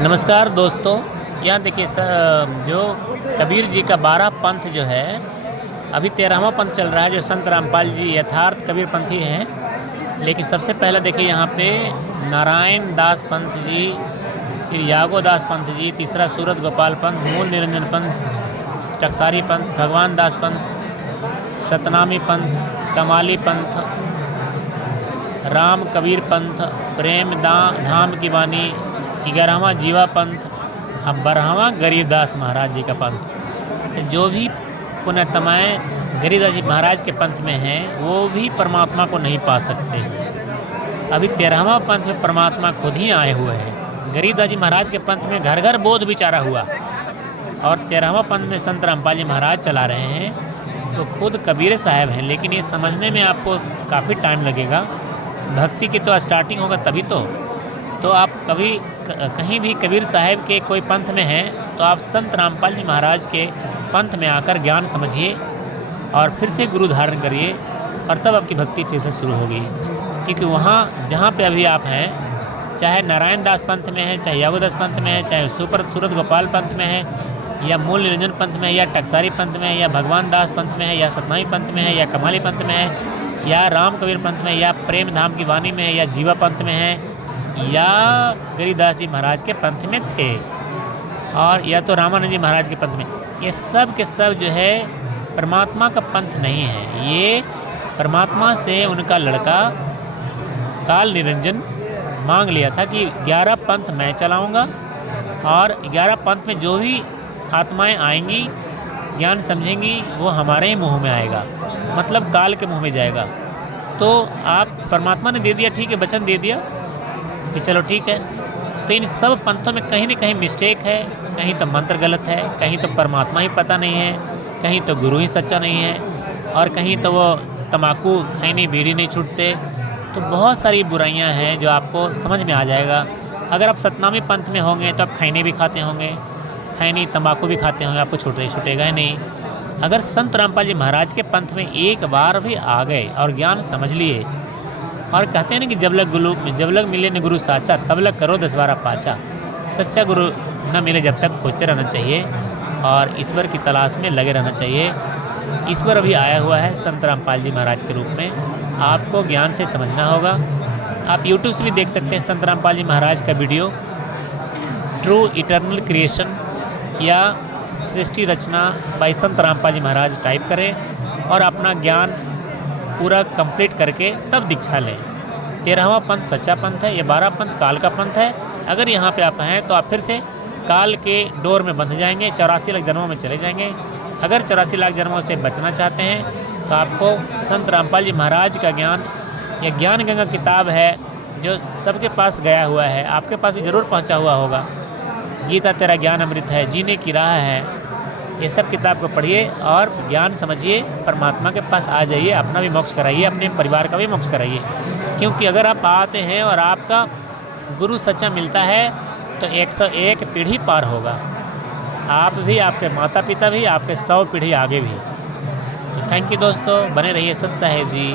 नमस्कार दोस्तों, यहाँ देखिए जो कबीर जी का 12 पंथ जो है, अभी 13वां पंथ चल रहा है जो संत रामपाल जी यथार्थ कबीर पंथी हैं। लेकिन सबसे पहले देखिए यहाँ पे नारायण दास पंथ जी, फिर यागो दास पंथ जी, तीसरा सूरत गोपाल पंथ, मूल निरंजन पंथ, टकसारी पंथ, भगवान दास पंथ, सतनामी पंथ, कमाली पंथ, राम कबीर पंथ, प्रेम धाम की वाणी, 11वां जीवा पंथ, अब 12वां गरीबदास महाराज जी का पंथ। जो भी पुण्यतमाएँ गरीबदास जी महाराज के पंथ में हैं वो भी परमात्मा को नहीं पा सकते। अभी 13वां पंथ में परमात्मा खुद ही आए हुए हैं। गरीबदास जी महाराज के पंथ में घर घर बोध विचारा हुआ, और 13वां पंथ में संत रामपाल जी महाराज चला रहे हैं। तो खुद कबीर साहब हैं, लेकिन ये समझने में आपको काफ़ी टाइम लगेगा। भक्ति की तो स्टार्टिंग होगा तभी तो आप कभी कहीं भी कबीर साहब के कोई पंथ में हैं तो आप संत रामपाल जी महाराज के पंथ में आकर ज्ञान समझिए और फिर से गुरु धारण करिए, और तब आपकी भक्ति फिर से शुरू होगी। क्योंकि वहाँ जहाँ पे अभी आप हैं, चाहे नारायण दास पंथ में हैं, चाहे यागोदास पंथ में हैं, चाहे सूरत गोपाल पंथ में है, या मूल निरंजन पंथ में है, या टकसारी पंथ में है, या भगवान दास पंथ में है, या सतनामी पंथ में है, या कमाली पंथ में है, या राम कबीर पंथ में, या प्रेम धाम की वाणी में है, या जीवा पंथ में है, या गरीबदास जी महाराज के पंथ में थे, और या तो रामानंद जी महाराज के पंथ में। ये सब के सब जो है परमात्मा का पंथ नहीं है। ये परमात्मा से उनका लड़का काल निरंजन मांग लिया था कि 11 पंथ मैं चलाऊंगा, और 11 पंथ में जो भी आत्माएं आएंगी, ज्ञान समझेंगी, वो हमारे ही मुंह में आएगा, मतलब काल के मुंह में जाएगा। तो आप परमात्मा ने दे दिया, ठीक है, वचन दे दिया कि चलो ठीक है। तो इन सब पंथों में कहीं न कहीं मिस्टेक है, कहीं तो मंत्र गलत है, कहीं तो परमात्मा ही पता नहीं है, कहीं तो गुरु ही सच्चा नहीं है, और कहीं तो वो तम्बाकू खैनी बीड़ी नहीं छूटते। तो बहुत सारी बुराइयां हैं जो आपको समझ में आ जाएगा। अगर आप सतनामी पंथ में होंगे तो आप खैनी भी खाते होंगे, खैनी तम्बाकू भी खाते होंगे, आपको छूटेगा ही नहीं। अगर संत रामपाल जी महाराज के पंथ में एक बार भी आ गए और ज्ञान समझ लिए, और कहते हैं ना कि जब लग मिले न गुरु साचा, तब लग करो 10 बार पाचा। सच्चा गुरु न मिले जब तक खोजते रहना चाहिए और ईश्वर की तलाश में लगे रहना चाहिए। ईश्वर अभी आया हुआ है संत रामपाल जी महाराज के रूप में, आपको ज्ञान से समझना होगा। आप यूट्यूब से भी देख सकते हैं संत रामपाल जी महाराज का वीडियो, ट्रू इटर्नल क्रिएशन या सृष्टि रचना बाय संत रामपाल जी महाराज टाइप करें और अपना ज्ञान पूरा कंप्लीट करके तब दीक्षा लें। 13वां पंथ सच्चा पंथ है, ये 12 पंथ काल का पंथ है। अगर यहाँ पे आप हैं तो आप फिर से काल के डोर में बंध जाएंगे, 84 लाख जन्मों में चले जाएंगे। अगर 84 लाख जन्मों से बचना चाहते हैं तो आपको संत रामपाल जी महाराज का ज्ञान, या ज्ञान गंगा किताब है जो सबके पास गया हुआ है, आपके पास भी ज़रूर पहुँचा हुआ होगा। गीता तेरा ज्ञान अमृत है, जीने की राह है, ये सब किताब को पढ़िए और ज्ञान समझिए, परमात्मा के पास आ जाइए, अपना भी मोक्ष कराइए, अपने परिवार का भी मोक्ष कराइए। क्योंकि अगर आप आते हैं और आपका गुरु सच्चा मिलता है तो 101 पीढ़ी पार होगा, आप भी, आपके माता पिता भी, आपके 100 पीढ़ी आगे भी। तो थैंक यू दोस्तों, बने रहिए सत साहेब जी।